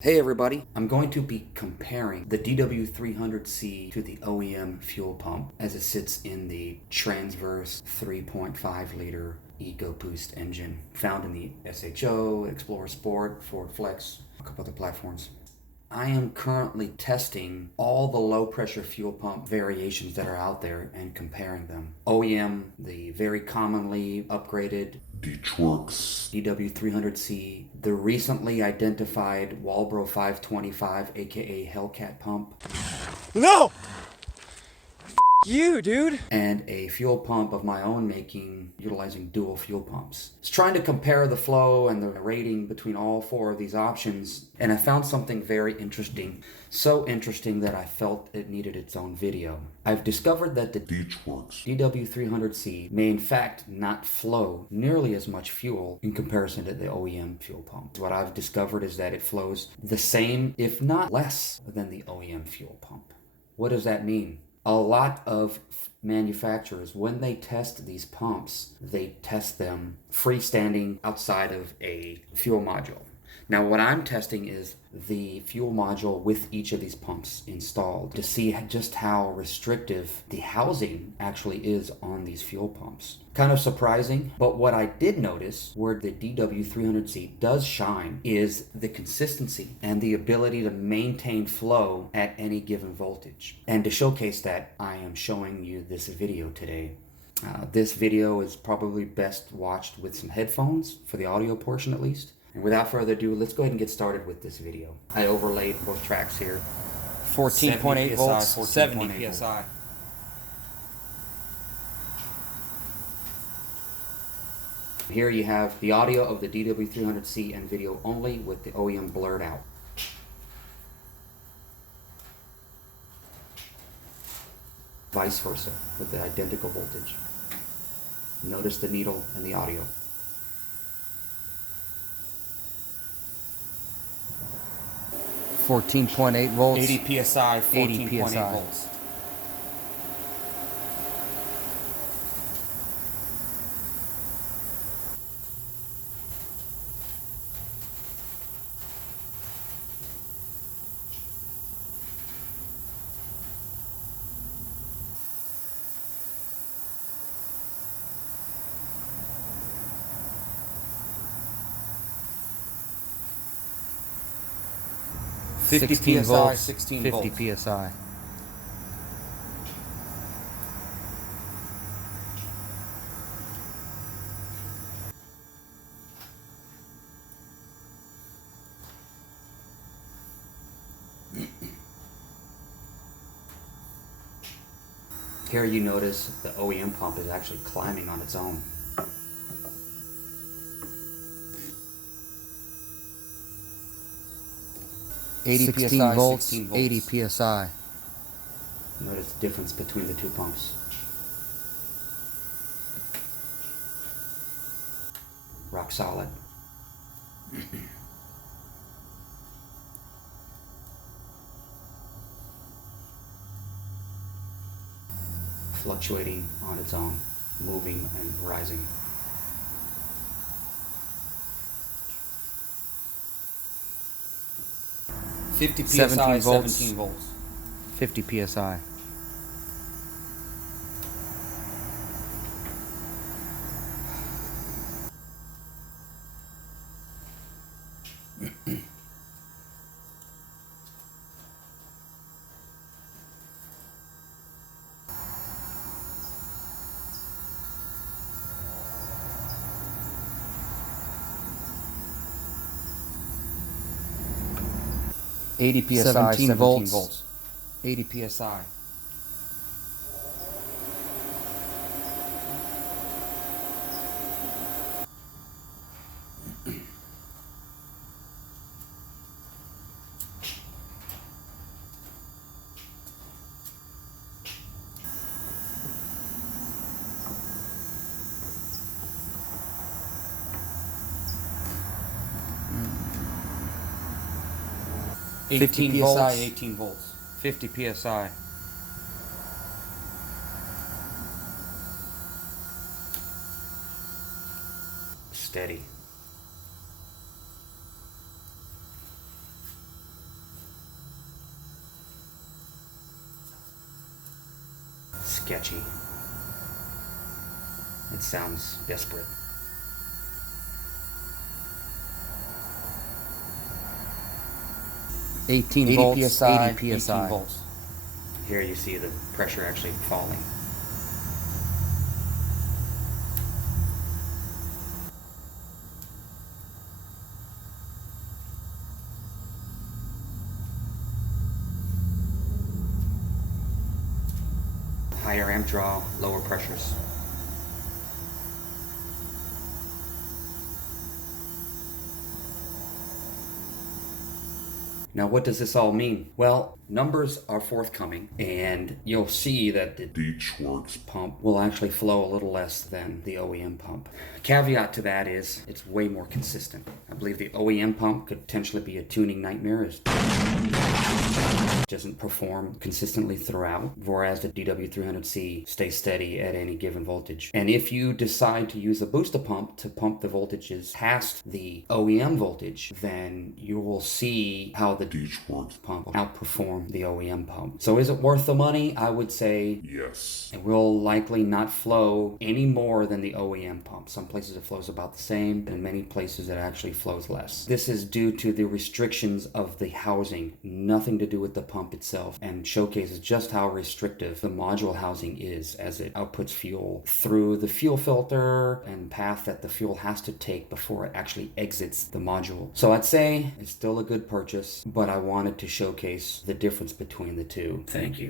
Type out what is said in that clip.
Hey everybody, I'm going to be comparing the DW300c to the OEM fuel pump as it sits in the transverse 3.5 liter EcoBoost engine found in the SHO, Explorer Sport, Ford Flex, a couple other platforms. I am currently testing all the low pressure fuel pump variations that are out there and comparing them. OEM, the very commonly upgraded DW300c, the recently identified Walbro 525 aka Hellcat pump. No! You, dude! And a fuel pump of my own making utilizing dual fuel pumps. It's trying to compare the flow and the rating between all four of these options, and I found something very interesting. So interesting that I felt it needed its own video. I've discovered that the DW300c may in fact not flow nearly as much fuel in comparison to the OEM fuel pump. What I've discovered is that it flows the same, if not less, than the OEM fuel pump. What does that mean? A lot of manufacturers, when they test these pumps, they test them freestanding outside of a fuel module. Now what I'm testing is the fuel module with each of these pumps installed to see just how restrictive the housing actually is on these fuel pumps. Kind of surprising, but what I did notice where the DW300c does shine is the consistency and the ability to maintain flow at any given voltage. And to showcase that, I am showing you this video today. This video is probably best watched with some headphones for the audio portion at least. And without further ado, let's go ahead and get started with this video. I overlaid both tracks here. 14.8 volts, 70 14.8 psi. Here you have the audio of the DW300c and video only with the OEM blurred out. Vice versa with the identical voltage. Notice the needle and the audio. .8 volts, 80 psi, 80 14.8 psi. volts. Fifty 16 psi, volts, 16 50 volts. psi. Here you notice the OEM pump is actually climbing on its own. Eighty 16 psi, volts, 16 volts. 80 psi. Notice the difference between the two pumps. Rock solid. Fluctuating on its own, moving and rising. Fifty 17 psi, volts. 17 volts. 50 psi. Eighty psi, 17 17 volts. volts. 80 psi. Eighteen 50 psi, volts. 18 volts. 50 psi. Steady. sketchy. It sounds desperate. Eighteen 80 volts, psi, 80 psi. 18 volts. Here you see the pressure actually falling. Higher amp draw, lower pressures. Now, what does this all mean? Well, numbers are forthcoming, and you'll see that the DW300c pump will actually flow a little less than the OEM pump. Caveat to that is it's way more consistent. I believe the OEM pump could potentially be a tuning nightmare. It doesn't perform consistently throughout, whereas the DW300c stays steady at any given voltage. And if you decide to use a booster pump to pump the voltages past the OEM voltage, then you will see how the DW300c pump will outperform the OEM pump. So is it worth the money? I would say yes. it will likely not flow any more than the OEM pump. Some places it flows about the same, and in many places it actually flows less. This is due to the restrictions of the housing, nothing to do with the pump itself, and showcases just how restrictive the module housing is as it outputs fuel through the fuel filter and path that the fuel has to take before it actually exits the module. So I'd say it's still a good purchase, but I wanted to showcase the difference between the two. Thank you.